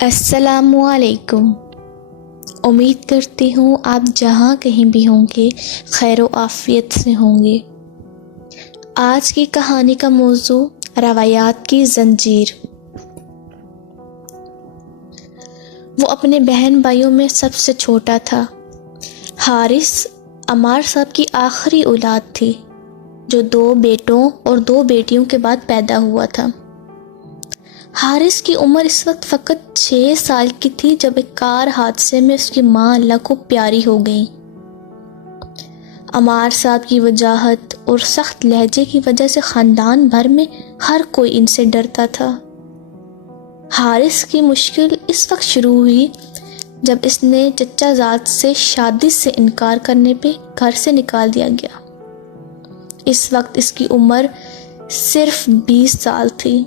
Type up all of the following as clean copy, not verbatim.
السلام علیکم۔ امید کرتی ہوں آپ جہاں کہیں بھی ہوں گے خیر و عافیت سے ہوں گے۔ آج کی کہانی کا موضوع روایات کی زنجیر۔ وہ اپنے بہن بھائیوں میں سب سے چھوٹا تھا۔ حارث عمار صاحب کی آخری اولاد تھی جو 2 بیٹوں اور 2 بیٹیوں کے بعد پیدا ہوا تھا۔ حارث کی عمر اس وقت فقط 6 سال کی تھی جب ایک کار حادثے میں اس کی ماں اللہ کو پیاری ہو گئی۔ عمار صاحب کی وجاہت اور سخت لہجے کی وجہ سے خاندان بھر میں ہر کوئی ان سے ڈرتا تھا۔ حارث کی مشکل اس وقت شروع ہوئی جب اس نے چچا زاد سے شادی سے انکار کرنے پہ گھر سے نکال دیا گیا۔ اس وقت اس کی عمر صرف 20 سال تھی۔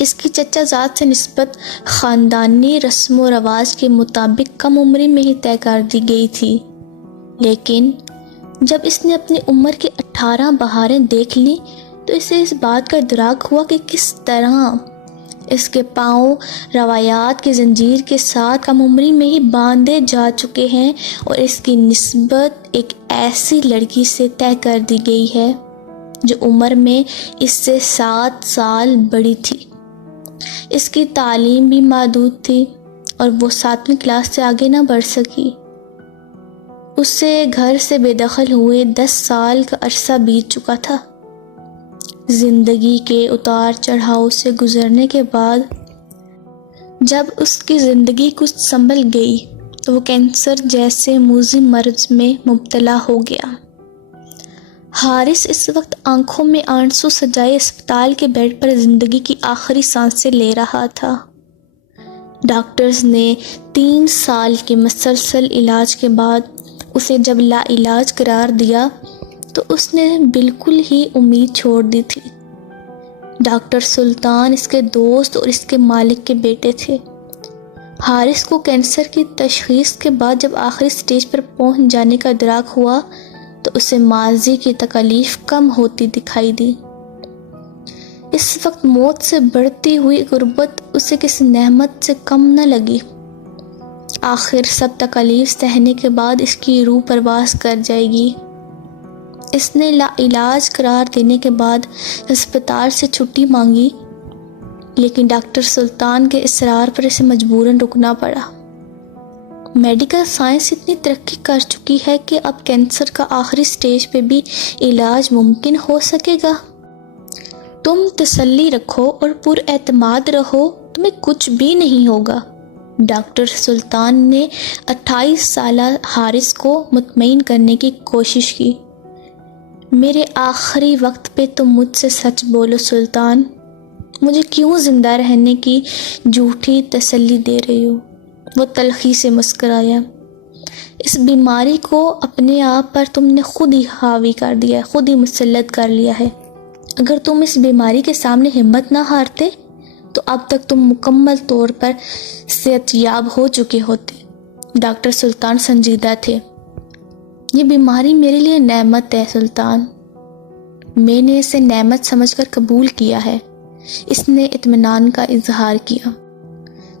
اس کی چچا زاد سے نسبت خاندانی رسم و رواج کے مطابق کم عمری میں ہی طے کر دی گئی تھی، لیکن جب اس نے اپنی عمر کی 18 بہاریں دیکھ لی تو اسے اس بات کا ادراک ہوا کہ کس طرح اس کے پاؤں روایات کی زنجیر کے ساتھ کم عمری میں ہی باندھے جا چکے ہیں اور اس کی نسبت ایک ایسی لڑکی سے طے کر دی گئی ہے جو عمر میں اس سے 7 سال بڑی تھی۔ اس کی تعلیم بھی محدود تھی اور وہ 7ویں کلاس سے آگے نہ بڑھ سکی۔ اسے گھر سے بے دخل ہوئے 10 سال کا عرصہ بیت چکا تھا۔ زندگی کے اتار چڑھاؤ سے گزرنے کے بعد جب اس کی زندگی کچھ سنبھل گئی تو وہ کینسر جیسے موذی مرض میں مبتلا ہو گیا۔ حارث اس وقت آنکھوں میں آنسو سجائے اسپتال کے بیڈ پر زندگی کی آخری سانسیں لے رہا تھا۔ ڈاکٹرز نے 3 سال کے مسلسل علاج کے بعد اسے جب لا علاج قرار دیا تو اس نے بالکل ہی امید چھوڑ دی تھی۔ ڈاکٹر سلطان اس کے دوست اور اس کے مالک کے بیٹے تھے۔ حارث کو کینسر کی تشخیص کے بعد جب آخری سٹیج پر پہنچ جانے کا ادراک ہوا تو اسے ماضی کی تکالیف کم ہوتی دکھائی دی۔ اس وقت موت سے بڑھتی ہوئی غربت اسے کسی نعمت سے کم نہ لگی۔ آخر سب تکالیف سہنے کے بعد اس کی روح پرواز کر جائے گی۔ اس نے لا علاج قرار دینے کے بعد ہسپتال سے چھٹی مانگی، لیکن ڈاکٹر سلطان کے اصرار پر اسے مجبوراً رکنا پڑا۔ میڈیکل سائنس اتنی ترقی کر چکی ہے کہ اب کینسر کا آخری سٹیج پہ بھی علاج ممکن ہو سکے گا۔ تم تسلی رکھو اور پر اعتماد رہو، تمہیں کچھ بھی نہیں ہوگا۔ ڈاکٹر سلطان نے 28 سالہ حارث کو مطمئن کرنے کی کوشش کی۔ میرے آخری وقت پہ تم مجھ سے سچ بولو سلطان، مجھے کیوں زندہ رہنے کی جھوٹی تسلی دے رہی ہو؟ وہ تلخی سے مسکرایا۔ اس بیماری کو اپنے آپ پر تم نے خود ہی حاوی کر دیا ہے، خود ہی مسلط کر لیا ہے۔ اگر تم اس بیماری کے سامنے ہمت نہ ہارتے تو اب تک تم مکمل طور پر صحت یاب ہو چکے ہوتے۔ ڈاکٹر سلطان سنجیدہ تھے۔ یہ بیماری میرے لیے نعمت ہے سلطان، میں نے اسے نعمت سمجھ کر قبول کیا ہے۔ اس نے اطمینان کا اظہار کیا۔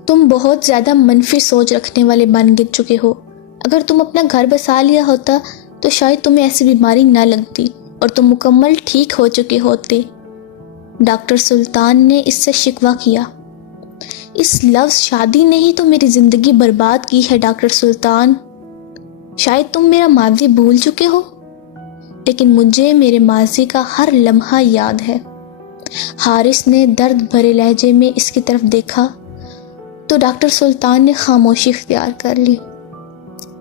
تم بہت زیادہ منفی سوچ رکھنے والے بن گر چکے ہو۔ اگر تم اپنا گھر بسا لیا ہوتا تو شاید تمہیں ایسی بیماری نہ لگتی اور تم مکمل ٹھیک ہو چکے ہوتے۔ ڈاکٹر سلطان نے اس سے شکوہ کیا۔ اس لفظ شادی نے ہی تو میری زندگی برباد کی ہے ڈاکٹر سلطان۔ شاید تم میرا ماضی بھول چکے ہو، لیکن مجھے میرے ماضی کا ہر لمحہ یاد ہے۔ حارث نے درد بھرے لہجے میں اس کی طرف دیکھا تو ڈاکٹر سلطان نے خاموشی اختیار کر لی۔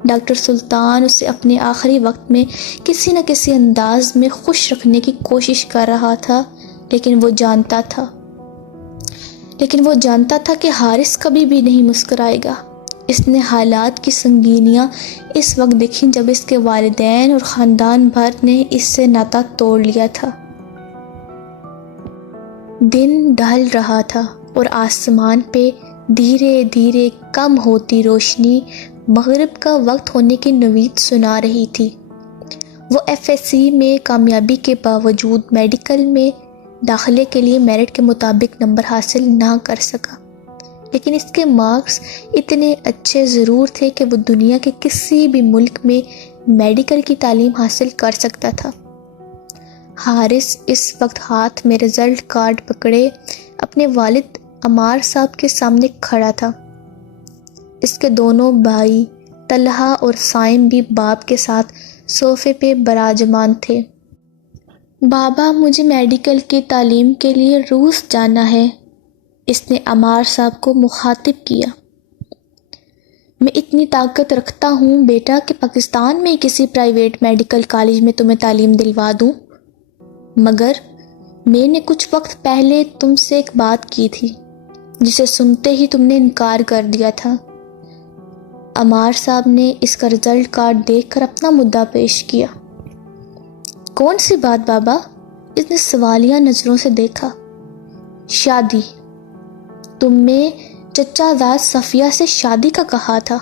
ڈاکٹر سلطان اسے اپنے آخری وقت میں کسی نہ کسی انداز میں خوش رکھنے کی کوشش کر رہا تھا، لیکن وہ جانتا تھا کہ حارث کبھی بھی نہیں مسکرائے گا۔ اس نے حالات کی سنگینیاں اس وقت دیکھیں جب اس کے والدین اور خاندان بھر نے اس سے ناطہ توڑ لیا تھا۔ دن ڈھل رہا تھا اور آسمان پہ دھیرے دھیرے کم ہوتی روشنی مغرب کا وقت ہونے کی نوید سنا رہی تھی۔ وہ FSC میں کامیابی کے باوجود میڈیکل میں داخلے کے لیے میرٹ کے مطابق نمبر حاصل نہ کر سکا، لیکن اس کے مارکس اتنے اچھے ضرور تھے کہ وہ دنیا کے کسی بھی ملک میں میڈیکل کی تعلیم حاصل کر سکتا تھا۔ حارث اس وقت ہاتھ میں رزلٹ کارڈ پکڑے اپنے والد عمار صاحب کے سامنے کھڑا تھا۔ اس کے دونوں بھائی طلحہ اور سائم بھی باپ کے ساتھ صوفے پہ براجمان تھے۔ بابا، مجھے میڈیکل کی تعلیم کے لیے روس جانا ہے، اس نے عمار صاحب کو مخاطب کیا۔ میں اتنی طاقت رکھتا ہوں بیٹا کہ پاکستان میں کسی پرائیویٹ میڈیکل کالج میں تمہیں تعلیم دلوا دوں، مگر میں نے کچھ وقت پہلے تم سے ایک بات کی تھی جسے سنتے ہی تم نے انکار کر دیا تھا۔ عمار صاحب نے اس کا رزلٹ کارڈ دیکھ کر اپنا مدعا پیش کیا۔ کون سی بات بابا؟ اس نے سوالیہ نظروں سے دیکھا۔ شادی، تم نے چچا زاد صفیہ سے شادی کا کہا تھا۔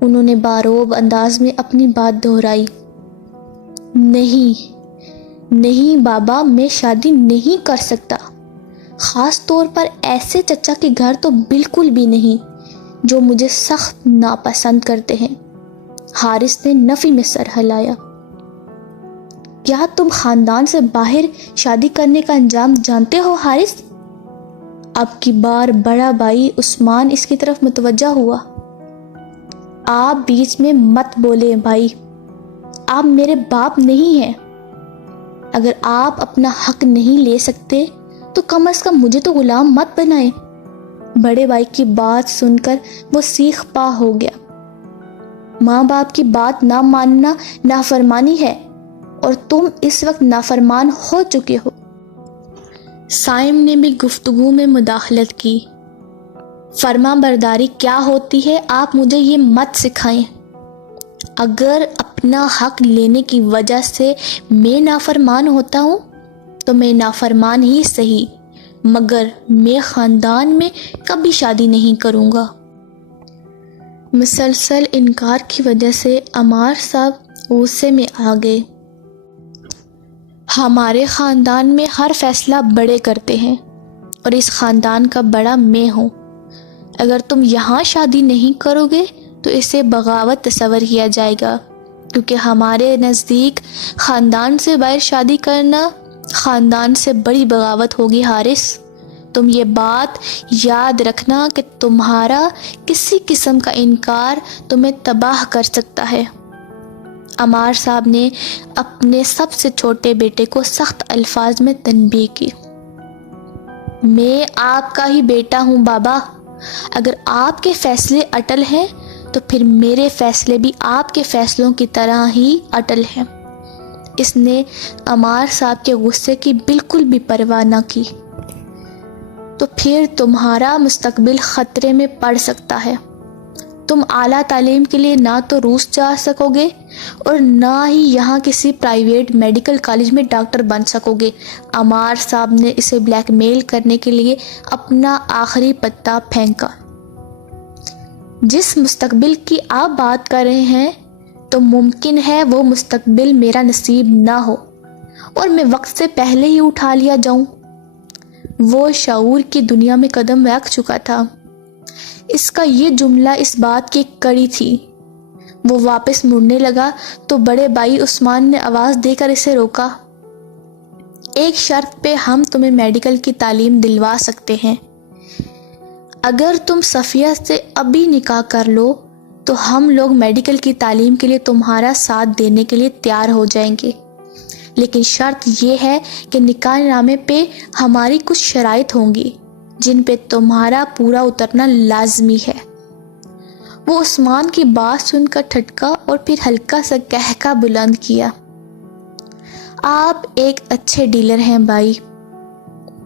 انہوں نے باروب انداز میں اپنی بات دہرائی۔ نہیں بابا، میں شادی نہیں کر سکتا، خاص طور پر ایسے چچا کے گھر تو بالکل بھی نہیں جو مجھے سخت ناپسند کرتے ہیں۔ حارث نے نفی میں سر ہلایا۔ کیا تم خاندان سے باہر شادی کرنے کا انجام جانتے ہو حارث؟ اب کی بار بڑا بھائی عثمان اس کی طرف متوجہ ہوا۔ آپ بیچ میں مت بولے بھائی، آپ میرے باپ نہیں ہیں۔ اگر آپ اپنا حق نہیں لے سکتے تو کم از کم مجھے تو غلام مت بنائیں۔ بڑے بھائی کی بات سن کر وہ سیخ پا ہو گیا۔ ماں باپ کی بات نہ ماننا نافرمانی ہے، اور تم اس وقت نافرمان ہو چکے ہو۔ سائم نے بھی گفتگو میں مداخلت کی۔ فرما برداری کیا ہوتی ہے آپ مجھے یہ مت سکھائیں۔ اگر اپنا حق لینے کی وجہ سے میں نافرمان ہوتا ہوں تو میں نافرمان ہی صحیح، مگر میں خاندان میں کبھی شادی نہیں کروں گا۔ مسلسل انکار کی وجہ سے عمار صاحب غصے میں آ گئے۔ ہمارے خاندان میں ہر فیصلہ بڑے کرتے ہیں، اور اس خاندان کا بڑا میں ہوں۔ اگر تم یہاں شادی نہیں کرو گے تو اسے بغاوت تصور کیا جائے گا، کیونکہ ہمارے نزدیک خاندان سے باہر شادی کرنا خاندان سے بڑی بغاوت ہوگی۔ حارث، تم یہ بات یاد رکھنا کہ تمہارا کسی قسم کا انکار تمہیں تباہ کر سکتا ہے۔ عمار صاحب نے اپنے سب سے چھوٹے بیٹے کو سخت الفاظ میں تنبیہ کی۔ میں آپ کا ہی بیٹا ہوں بابا، اگر آپ کے فیصلے اٹل ہیں تو پھر میرے فیصلے بھی آپ کے فیصلوں کی طرح ہی اٹل ہیں۔ اس نے عمار صاحب کے غصے کی بالکل بھی پرواہ نہ کی۔ تو پھر تمہارا مستقبل خطرے میں پڑ سکتا ہے۔ تم اعلیٰ تعلیم کے لیے نہ تو روس جا سکو گے اور نہ ہی یہاں کسی پرائیویٹ میڈیکل کالج میں ڈاکٹر بن سکو گے۔ عمار صاحب نے اسے بلیک میل کرنے کے لیے اپنا آخری پتا پھینکا۔ جس مستقبل کی آپ بات کر رہے ہیں تو ممکن ہے وہ مستقبل میرا نصیب نہ ہو اور میں وقت سے پہلے ہی اٹھا لیا جاؤں۔ وہ شعور کی دنیا میں قدم رکھ چکا تھا۔ اس کا یہ جملہ اس بات کی ایک کڑی تھی۔ وہ واپس مڑنے لگا تو بڑے بھائی عثمان نے آواز دے کر اسے روکا۔ ایک شرط پہ ہم تمہیں میڈیکل کی تعلیم دلوا سکتے ہیں۔ اگر تم صفیہ سے ابھی نکاح کر لو تو ہم لوگ میڈیکل کی تعلیم کے لیے تمہارا ساتھ دینے کے لیے تیار ہو جائیں گے، لیکن شرط یہ ہے کہ نکاح نامے پہ ہماری کچھ شرائط ہوں گی جن پہ تمہارا پورا اترنا لازمی ہے۔ وہ عثمان کی بات سن کر ٹھٹکا اور پھر ہلکا سا کہکا بلند کیا۔ آپ ایک اچھے ڈیلر ہیں بھائی،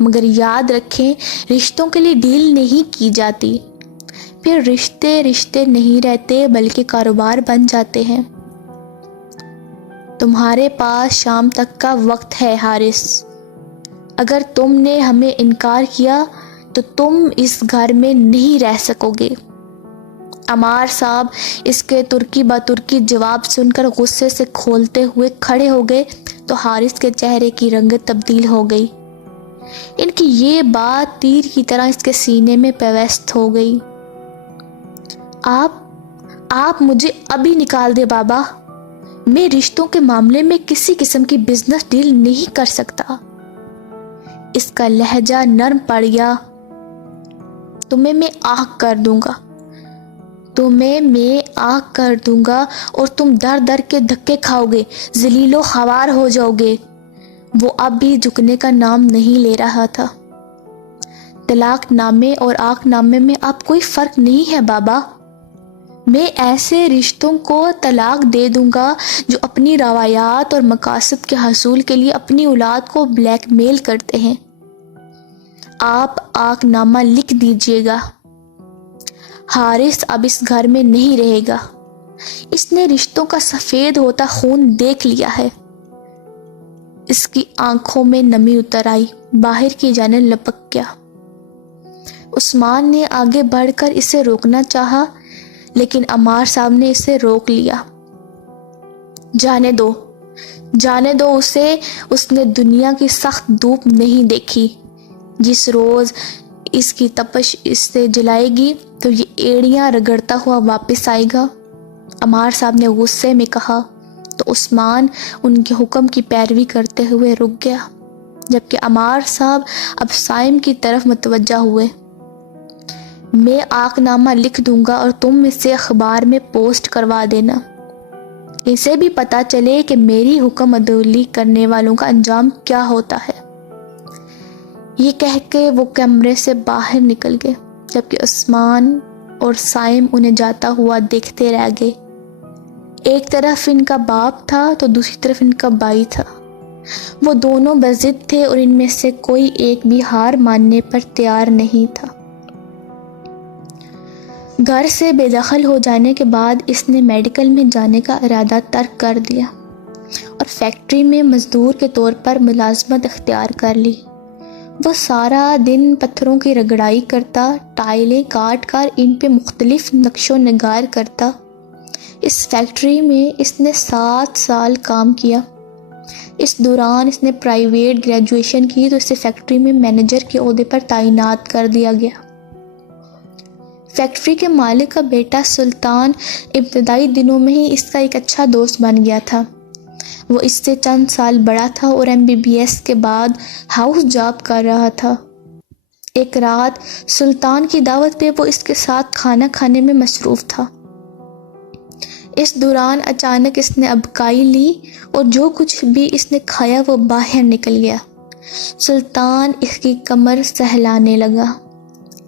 مگر یاد رکھیں رشتوں کے لیے ڈیل نہیں کی جاتی، پھر رشتے نہیں رہتے بلکہ کاروبار بن جاتے ہیں۔ تمہارے پاس شام تک کا وقت ہے حارث، اگر تم نے ہمیں انکار کیا تو تم اس گھر میں نہیں رہ سکو گے۔ عمار صاحب اس کے ترکی بترکی جواب سن کر غصے سے کھولتے ہوئے کھڑے ہو گئے تو حارث کے چہرے کی رنگت تبدیل ہو گئی۔ ان کی یہ بات تیر کی طرح اس کے سینے میں پیوست ہو گئی۔ آپ مجھے ابھی نکال دے بابا، میں رشتوں کے معاملے میں کسی قسم کی بزنس ڈیل نہیں کر سکتا۔ اس کا لہجہ نرم پڑ گیا۔ تمہیں میں آگ کر دوں گا اور تم در در کے دھکے کھاؤ گے، ذلیل و خوار ہو جاؤ گے۔ وہ اب بھی جھکنے کا نام نہیں لے رہا تھا۔ طلاق نامے اور آگ نامے میں اب کوئی فرق نہیں ہے بابا۔ میں ایسے رشتوں کو طلاق دے دوں گا جو اپنی روایات اور مقاصد کے حصول کے لیے اپنی اولاد کو بلیک میل کرتے ہیں۔ آپ آگ نامہ لکھ دیجئے گا۔ حارث اب اس گھر میں نہیں رہے گا۔ اس نے رشتوں کا سفید ہوتا خون دیکھ لیا ہے۔ اس کی آنکھوں میں نمی اتر آئی، باہر کی جانب لپک گیا۔ عثمان نے آگے بڑھ کر اسے روکنا چاہا، لیکن عمار صاحب نے اسے روک لیا۔ جانے دو اسے، اس نے دنیا کی سخت دھوپ نہیں دیکھی۔ جس روز اس کی تپش اس سے جلائے گی تو یہ ایڑیاں رگڑتا ہوا واپس آئے گا، عمار صاحب نے غصے میں کہا، تو عثمان ان کے حکم کی پیروی کرتے ہوئے رک گیا، جبکہ عمار صاحب اب صائم کی طرف متوجہ ہوئے۔ میں آگ نامہ لکھ دوں گا اور تم اسے اخبار میں پوسٹ کروا دینا، اسے بھی پتہ چلے کہ میری حکم عدولی کرنے والوں کا انجام کیا ہوتا ہے۔ یہ کہہ کے وہ کمرے سے باہر نکل گئے، جبکہ عثمان اور صائم انہیں جاتا ہوا دیکھتے رہ گئے۔ ایک طرف ان کا باپ تھا تو دوسری طرف ان کا بھائی تھا۔ وہ دونوں بضد تھے اور ان میں سے کوئی ایک بھی ہار ماننے پر تیار نہیں تھا۔ گھر سے بے دخل ہو جانے کے بعد اس نے میڈیکل میں جانے کا ارادہ ترک کر دیا اور فیکٹری میں مزدور کے طور پر ملازمت اختیار کر لی۔ وہ سارا دن پتھروں کی رگڑائی کرتا، ٹائلیں کاٹ کر ان پہ مختلف نقش و نگار کرتا۔ اس فیکٹری میں اس نے 7 سال کام کیا۔ اس دوران اس نے پرائیویٹ گریجویشن کی تو اسے فیکٹری میں مینیجر کے عہدے پر تعینات کر دیا گیا۔ فیکٹری کے مالک کا بیٹا سلطان ابتدائی دنوں میں ہی اس کا ایک اچھا دوست بن گیا تھا۔ وہ اس سے چند سال بڑا تھا اور MBBS کے بعد ہاؤس جاب کر رہا تھا۔ ایک رات سلطان کی دعوت پہ وہ اس کے ساتھ کھانا کھانے میں مصروف تھا۔ اس دوران اچانک اس نے ابکائی لی اور جو کچھ بھی اس نے کھایا وہ باہر نکل گیا۔ سلطان اس کی کمر سہلانے لگا۔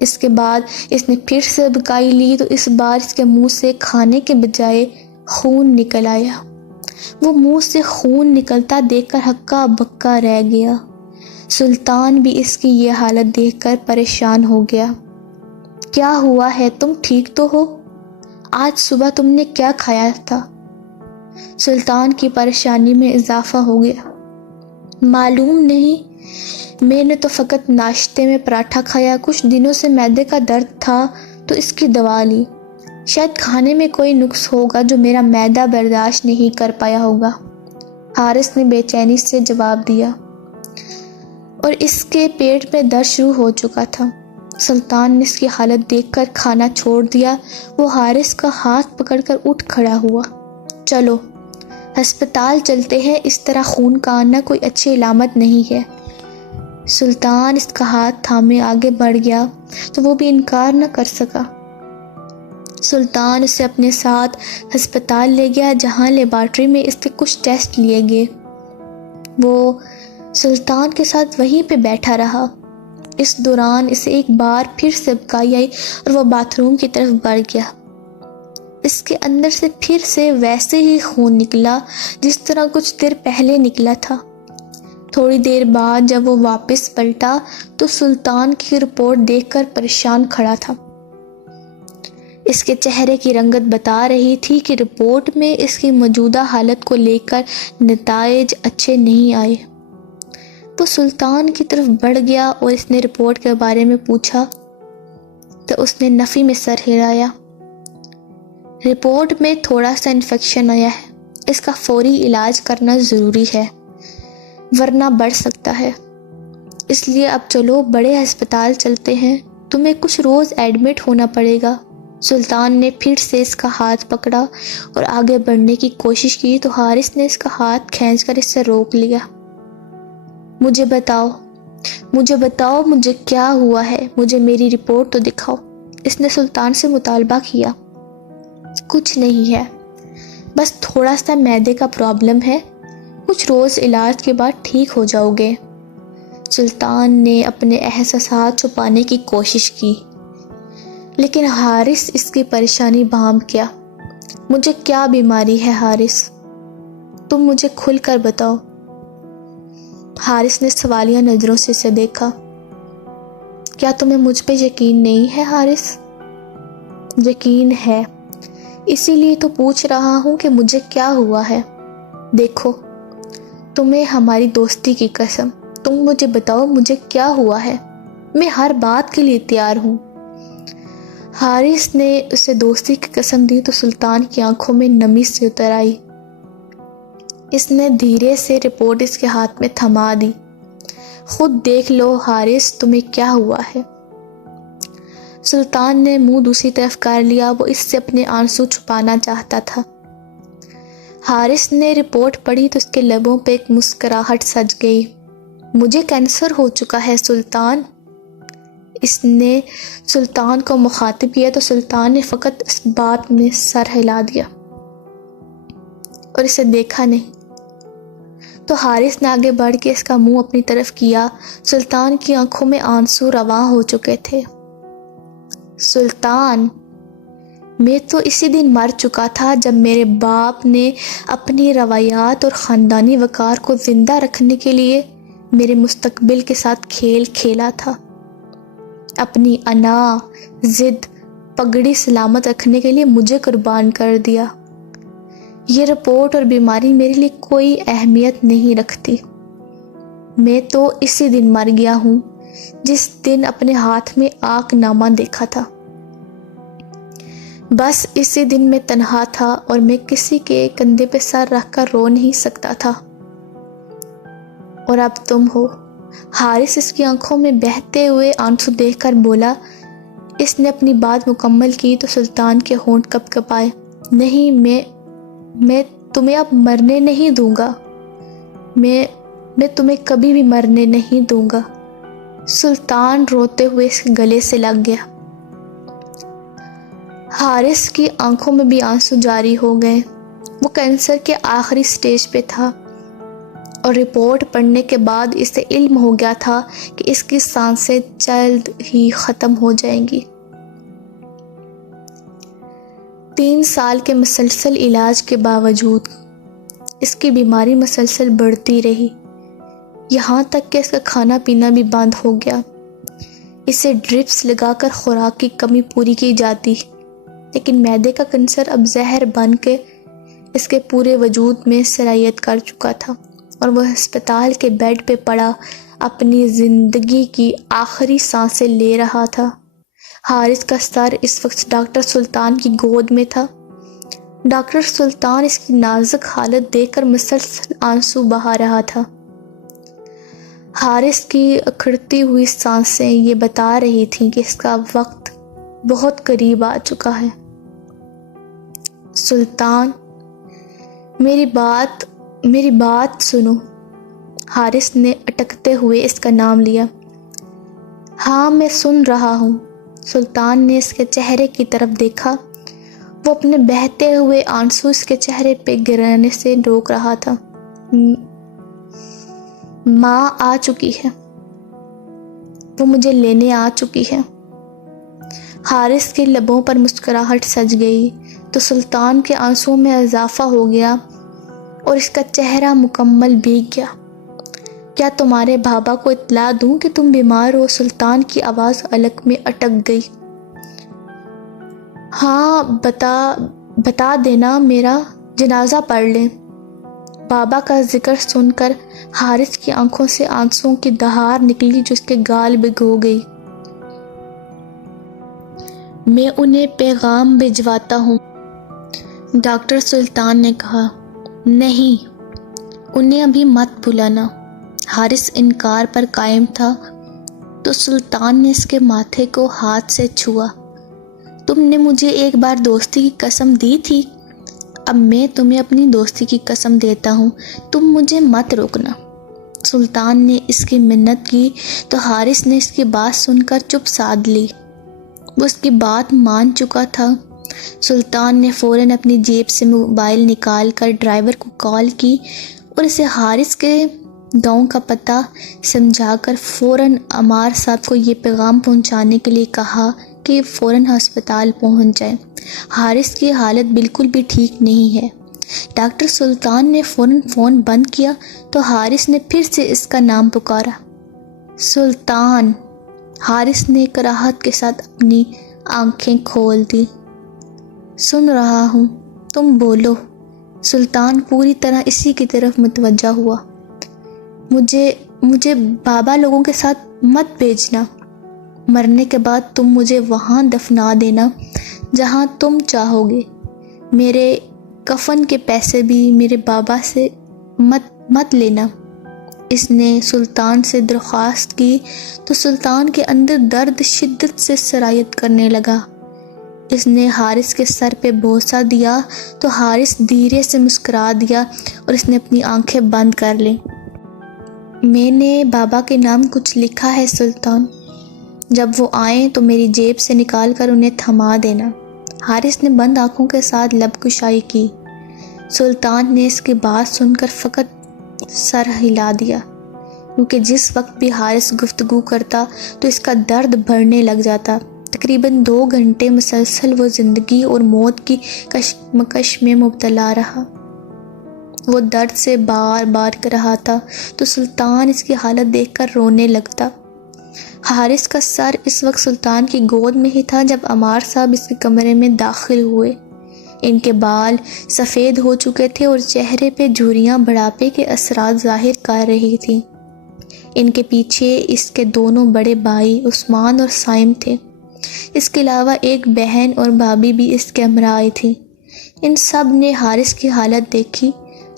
اس کے بعد اس نے پھر سے ابکائی لی تو اس بار اس کے منہ سے کھانے کے بجائے خون نکل آیا۔ وہ منہ سے خون نکلتا دیکھ کر ہکا بکا رہ گیا۔ سلطان بھی اس کی یہ حالت دیکھ کر پریشان ہو گیا۔ کیا ہوا ہے، تم ٹھیک تو ہو؟ آج صبح تم نے کیا کھایا تھا؟ سلطان کی پریشانی میں اضافہ ہو گیا۔ معلوم نہیں، میں نے تو فقط ناشتے میں پراٹھا کھایا، کچھ دنوں سے معدے کا درد تھا تو اس کی دوا لی۔ شاید کھانے میں کوئی نقص ہوگا جو میرا معدہ برداشت نہیں کر پایا ہوگا، حارث نے بے چینی سے جواب دیا، اور اس کے پیٹ میں درد شروع ہو چکا تھا۔ سلطان نے اس کی حالت دیکھ کر کھانا چھوڑ دیا۔ وہ حارث کا ہاتھ پکڑ کر اٹھ کھڑا ہوا۔ چلو ہسپتال چلتے ہیں، اس طرح خون کا آنا کوئی اچھی علامت نہیں ہے۔ سلطان اس کا ہاتھ تھامے آگے بڑھ گیا تو وہ بھی انکار نہ کر سکا۔ سلطان اسے اپنے ساتھ ہسپتال لے گیا، جہاں لیبارٹری میں اس کے کچھ ٹیسٹ لیے گئے۔ وہ سلطان کے ساتھ وہیں پہ بیٹھا رہا۔ اس دوران اسے ایک بار پھر سے ابکائی آئی اور وہ باتھ روم کی طرف بڑھ گیا۔ اس کے اندر سے پھر سے ویسے ہی خون نکلا جس طرح کچھ دیر پہلے نکلا تھا۔ تھوڑی دیر بعد جب وہ واپس پلٹا تو سلطان کی رپورٹ دیکھ کر پریشان کھڑا تھا۔ اس کے چہرے کی رنگت بتا رہی تھی کہ رپورٹ میں اس کی موجودہ حالت کو لے کر نتائج اچھے نہیں آئے۔ وہ سلطان کی طرف بڑھ گیا اور اس نے رپورٹ کے بارے میں پوچھا تو اس نے نفی میں سر ہلایا۔ رپورٹ میں تھوڑا سا انفیکشن آیا ہے، اس کا فوری علاج کرنا ضروری ہے ورنہ بڑھ سکتا ہے۔ اس لیے اب چلو بڑے ہسپتال چلتے ہیں، تمہیں کچھ روز ایڈمٹ ہونا پڑے گا۔ سلطان نے پھر سے اس کا ہاتھ پکڑا اور آگے بڑھنے کی کوشش کی تو حارث نے اس کا ہاتھ کھینچ کر اسے روک لیا۔ مجھے بتاؤ مجھے کیا ہوا ہے، مجھے میری رپورٹ تو دکھاؤ، اس نے سلطان سے مطالبہ کیا۔ کچھ نہیں ہے، بس تھوڑا سا معدے کا پرابلم ہے، کچھ روز علاج کے بعد ٹھیک ہو جاؤ گے۔ سلطان نے اپنے احساسات چھپانے کی کوشش کی، لیکن حارث اس کی پریشانی بھانپ گیا۔ مجھے کیا بیماری ہے حارث؟ تم مجھے کھل کر بتاؤ۔ حارث نے سوالیہ نظروں سے اسے دیکھا۔ کیا تمہیں مجھ پہ یقین نہیں ہے حارث؟ یقین ہے، اسی لیے تو پوچھ رہا ہوں کہ مجھے کیا ہوا ہے۔ دیکھو، تمہیں ہماری دوستی کی قسم، تم مجھے بتاؤ مجھے کیا ہوا ہے، میں ہر بات کے لیے تیار ہوں۔ حارث نے اسے دوستی کی قسم دی تو سلطان کی آنکھوں میں نمی سے اتر آئی۔ اس نے دھیرے سے رپورٹ اس کے ہاتھ میں تھما دی۔ خود دیکھ لو حارث، تمہیں کیا ہوا ہے۔ سلطان نے منہ دوسری طرف کر لیا، وہ اس سے اپنے آنسو چھپانا چاہتا تھا۔ حارث نے رپورٹ پڑھی تو اس کے لبوں پہ ایک مسکراہٹ سج گئی۔ مجھے کینسر ہو چکا ہے سلطان۔ اس نے سلطان کو مخاطب کیا تو سلطان نے فقط اس بات میں سر ہلا دیا اور اسے دیکھا نہیں۔ تو حارث نے آگے بڑھ کے اس کا منہ اپنی طرف کیا۔ سلطان کی آنکھوں میں آنسو رواں ہو چکے تھے۔ سلطان، میں تو اسی دن مر چکا تھا جب میرے باپ نے اپنی روایات اور خاندانی وقار کو زندہ رکھنے کے لیے میرے مستقبل کے ساتھ کھیل کھیلا تھا۔ اپنی انا، ضد، پگڑی سلامت رکھنے کے لیے مجھے قربان کر دیا۔ یہ رپورٹ اور بیماری میرے لیے کوئی اہمیت نہیں رکھتی۔ میں تو اسی دن مر گیا ہوں جس دن اپنے ہاتھ میں آگ نامہ دیکھا تھا۔ بس اسی دن میں تنہا تھا اور میں کسی کے کندھے پہ سر رکھ کر رو نہیں سکتا تھا۔ اور اب تم ہو۔ حارث اس کی آنکھوں میں بہتے ہوئے آنسو دیکھ کر بولا۔ اس نے اپنی بات مکمل کی تو سلطان کے ہونٹ کپ کپائے۔ نہیں، میں تمہیں اب مرنے نہیں دوں گا، میں تمہیں کبھی بھی مرنے نہیں دوں گا۔ سلطان روتے ہوئے اس کے گلے سے لگ گیا۔ حارث کی آنکھوں میں بھی آنسو جاری ہو گئے۔ وہ کینسر کے آخری سٹیج پہ تھا اور رپورٹ پڑھنے کے بعد اسے علم ہو گیا تھا کہ اس کی سانسیں جلد ہی ختم ہو جائیں گی۔ 3 سال کے مسلسل علاج کے باوجود اس کی بیماری مسلسل بڑھتی رہی، یہاں تک کہ اس کا کھانا پینا بھی بند ہو گیا۔ اسے ڈرپس لگا کر خوراک کی کمی پوری کی جاتی، لیکن معدے کا کینسر اب زہر بن کے اس کے پورے وجود میں سرایت کر چکا تھا اور وہ ہسپتال کے بیڈ پہ پڑا اپنی زندگی کی آخری سانسیں لے رہا تھا۔ حارث کا سر اس وقت ڈاکٹر سلطان کی گود میں تھا۔ ڈاکٹر سلطان اس کی نازک حالت دیکھ کر مسلسل آنسو بہا رہا تھا۔ حارث کی اکھڑتی ہوئی سانسیں یہ بتا رہی تھیں کہ اس کا وقت بہت قریب آ چکا ہے۔ سلطان، میری بات سنو۔ حارث نے اٹکتے ہوئے اس کا نام لیا۔ ہاں، میں سن رہا ہوں۔ سلطان نے اس کے چہرے کی طرف دیکھا۔ وہ اپنے بہتے ہوئے آنسو اس کے چہرے پہ گرانے سے روک رہا تھا۔ ماں آ چکی ہے، وہ مجھے لینے آ چکی ہے۔ حارث کے لبوں پر مسکراہٹ سج گئی تو سلطان کے آنسوؤں میں اضافہ ہو گیا اور اس کا چہرہ مکمل بھیگ گیا۔ کیا تمہارے بابا کو اطلاع دوں کہ تم بیمار ہو؟ سلطان کی آواز حلق میں اٹک گئی۔ ہاں، بتا دینا، میرا جنازہ پڑھ لیں۔ بابا کا ذکر سن کر حارث کی آنکھوں سے آنسوؤں کی دہار نکلی جو اس کے گال بھگو گئی۔ میں انہیں پیغام بھجواتا ہوں، ڈاکٹر سلطان نے کہا۔ نہیں، انہیں ابھی مت بلانا، حارث انکار پر قائم تھا تو سلطان نے اس کے ماتھے کو ہاتھ سے چھوا۔ تم نے مجھے ایک بار دوستی کی قسم دی تھی، اب میں تمہیں اپنی دوستی کی قسم دیتا ہوں، تم مجھے مت روکنا۔ سلطان نے اس کی منت کی تو حارث نے اس کی بات سن کر چپ سادھ لی۔ وہ اس کی بات مان چکا تھا۔ سلطان نے فوراً اپنی جیب سے موبائل نکال کر ڈرائیور کو کال کی اور اسے حارث کے گاؤں کا پتہ سمجھا کر فوراً عمار صاحب کو یہ پیغام پہنچانے کے لیے کہا کہ فوراً ہسپتال پہنچ جائیں، حارث کی حالت بالکل بھی ٹھیک نہیں ہے۔ ڈاکٹر سلطان نے فوراً فون بند کیا تو حارث نے پھر سے اس کا نام پکارا، سلطان۔ حارث نے کراہت کے ساتھ اپنی آنکھیں کھول دی۔ سن رہا ہوں، تم بولو۔ سلطان پوری طرح اسی کی طرف متوجہ ہوا۔ مجھے بابا لوگوں کے ساتھ مت بھیجنا، مرنے کے بعد تم مجھے وہاں دفنا دینا جہاں تم چاہو گے، میرے کفن کے پیسے بھی میرے بابا سے مت لینا۔ اس نے سلطان سے درخواست کی تو سلطان کے اندر درد شدت سے سرایت کرنے لگا۔ اس نے حارث کے سر پہ بوسہ دیا تو حارث دھیرے سے مسکرا دیا اور اس نے اپنی آنکھیں بند کر لیں۔ میں نے بابا کے نام کچھ لکھا ہے سلطان، جب وہ آئیں تو میری جیب سے نکال کر انہیں تھما دینا۔ حارث نے بند آنکھوں کے ساتھ لب کشائی کی۔ سلطان نے اس کی بات سن کر فقط سر ہلا دیا، کیونکہ جس وقت بھی حارث گفتگو کرتا تو اس کا درد بڑھنے لگ جاتا۔ تقریباً 2 گھنٹے مسلسل وہ زندگی اور موت کی کشمکش میں مبتلا رہا۔ وہ درد سے بار بار کر رہا تھا تو سلطان اس کی حالت دیکھ کر رونے لگتا۔ حارث کا سر اس وقت سلطان کی گود میں ہی تھا جب عمار صاحب اس کے کمرے میں داخل ہوئے۔ ان کے بال سفید ہو چکے تھے اور چہرے پہ جھریاں بڑھاپے کے اثرات ظاہر کر رہی تھیں۔ ان کے پیچھے اس کے دونوں بڑے بھائی عثمان اور سائم تھے۔ اس کے علاوہ ایک بہن اور بھابھی بھی اس کے ہمراہ آئی تھی۔ ان سب نے حارث کی حالت دیکھی۔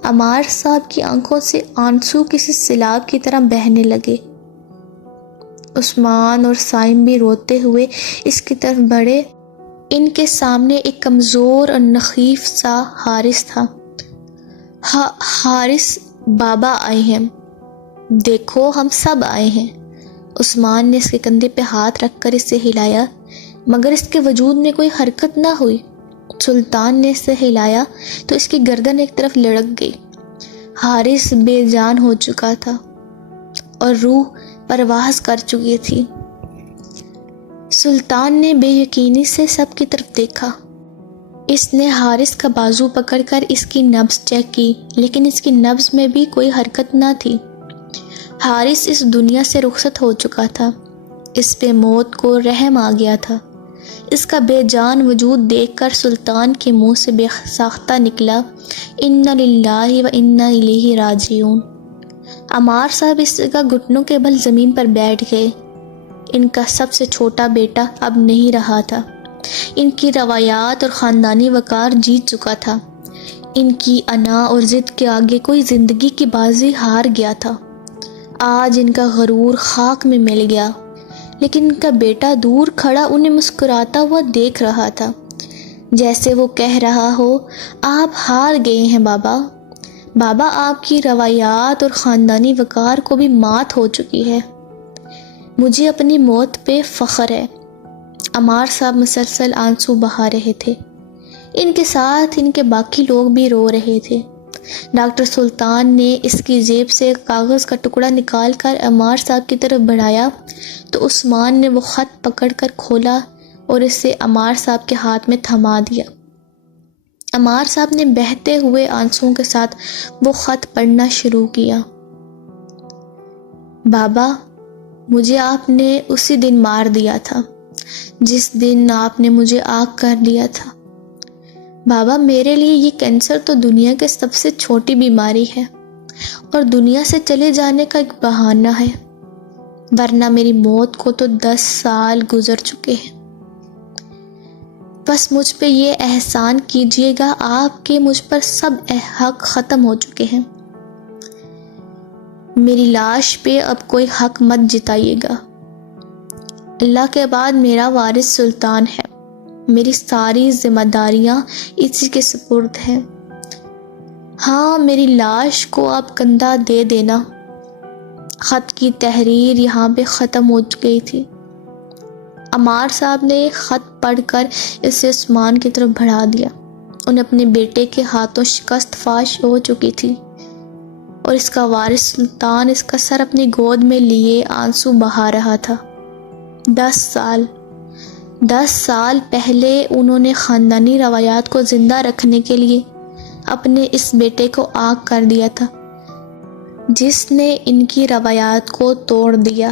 عمار صاحب کی آنکھوں سے آنسو کسی سیلاب کی طرح بہنے لگے۔ عثمان اور سائم بھی روتے ہوئے اس کی طرف بڑھے۔ ان کے سامنے ایک کمزور اور نحیف سا حارث تھا۔ حارث، بابا آئے ہیں، دیکھو ہم سب آئے ہیں۔ عثمان نے اس کے کندھے پہ ہاتھ رکھ کر اسے ہلایا، مگر اس کے وجود میں کوئی حرکت نہ ہوئی۔ سلطان نے اسے ہلایا تو اس کی گردن ایک طرف لڑک گئی۔ حارث بے جان ہو چکا تھا اور روح پرواز کر چکی تھی۔ سلطان نے بے یقینی سے سب کی طرف دیکھا۔ اس نے حارث کا بازو پکڑ کر اس کی نبض چیک کی، لیکن اس کی نبض میں بھی کوئی حرکت نہ تھی۔ حارث اس دنیا سے رخصت ہو چکا تھا۔ اس پہ موت کو رحم آ گیا تھا۔ اس کا بے جان وجود دیکھ کر سلطان کے منہ سے بے ساختہ نکلا، انا للہ و انا الیہ راجعون۔ عمار صاحب اس جگہ گھٹنوں کے بل زمین پر بیٹھ گئے۔ ان کا سب سے چھوٹا بیٹا اب نہیں رہا تھا۔ ان کی روایات اور خاندانی وقار جیت چکا تھا۔ ان کی انا اور ضد کے آگے کوئی زندگی کی بازی ہار گیا تھا۔ آج ان کا غرور خاک میں مل گیا، لیکن ان کا بیٹا دور کھڑا انہیں مسکراتا ہوا دیکھ رہا تھا، جیسے وہ کہہ رہا ہو، آپ ہار گئے ہیں بابا۔ بابا، آپ کی روایات اور خاندانی وقار کو بھی مات ہو چکی ہے۔ مجھے اپنی موت پہ فخر ہے۔ عمار صاحب مسلسل آنسو بہا رہے تھے۔ ان کے ساتھ ان کے باقی لوگ بھی رو رہے تھے۔ ڈاکٹر سلطان نے اس کی جیب سے کاغذ کا ٹکڑا نکال کر عمار صاحب کی طرف بڑھایا تو عثمان نے وہ خط پکڑ کر کھولا اور اسے عمار صاحب کے ہاتھ میں تھما دیا۔ عمار صاحب نے بہتے ہوئے آنسوؤں کے ساتھ وہ خط پڑھنا شروع کیا۔ بابا، مجھے آپ نے اسی دن مار دیا تھا جس دن آپ نے مجھے آگ کر دیا تھا۔ بابا، میرے لیے یہ کینسر تو دنیا کے سب سے چھوٹی بیماری ہے اور دنیا سے چلے جانے کا ایک بہانہ ہے، ورنہ میری موت کو تو 10 سال گزر چکے ہیں۔ بس مجھ پہ یہ احسان کیجیے گا آپ کے مجھ پر سب حق ختم ہو چکے ہیں۔ میری لاش پہ اب کوئی حق مت جتائیے گا۔ اللہ کے بعد میرا وارث سلطان ہے، میری ساری ذمہ داریاں اسی کے سپرد ہیں۔ ہاں، میری لاش کو آپ کندھا دے دینا۔ خط کی تحریر یہاں پہ ختم ہو گئی تھی۔ عمار صاحب نے یہ خط پڑھ کر اسے عثمان کی طرف بڑھا دیا۔ انہیں اپنے بیٹے کے ہاتھوں شکست فاش ہو چکی تھی اور اس کا وارث سلطان اس کا سر اپنی گود میں لیے آنسو بہا رہا تھا۔ 10 سال پہلے انہوں نے خاندانی روایات کو زندہ رکھنے کے لیے اپنے اس بیٹے کو آگ کر دیا تھا، جس نے ان کی روایات کو توڑ دیا۔